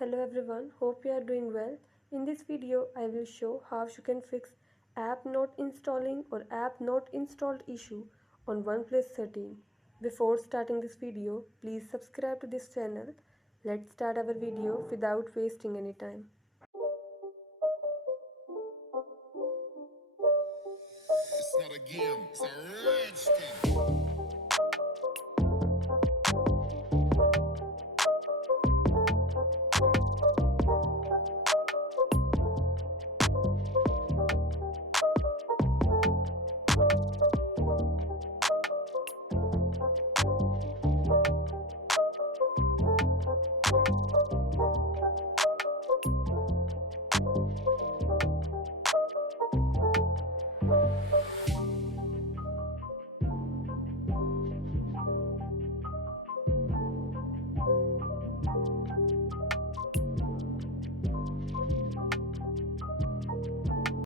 Hello everyone, hope you are doing well. In this video, I will show how you can fix app not installing or app not installed issue on OnePlus 13. Before starting this video, please subscribe to this channel. Let's start our video without wasting any time. It's not a game, it's a rich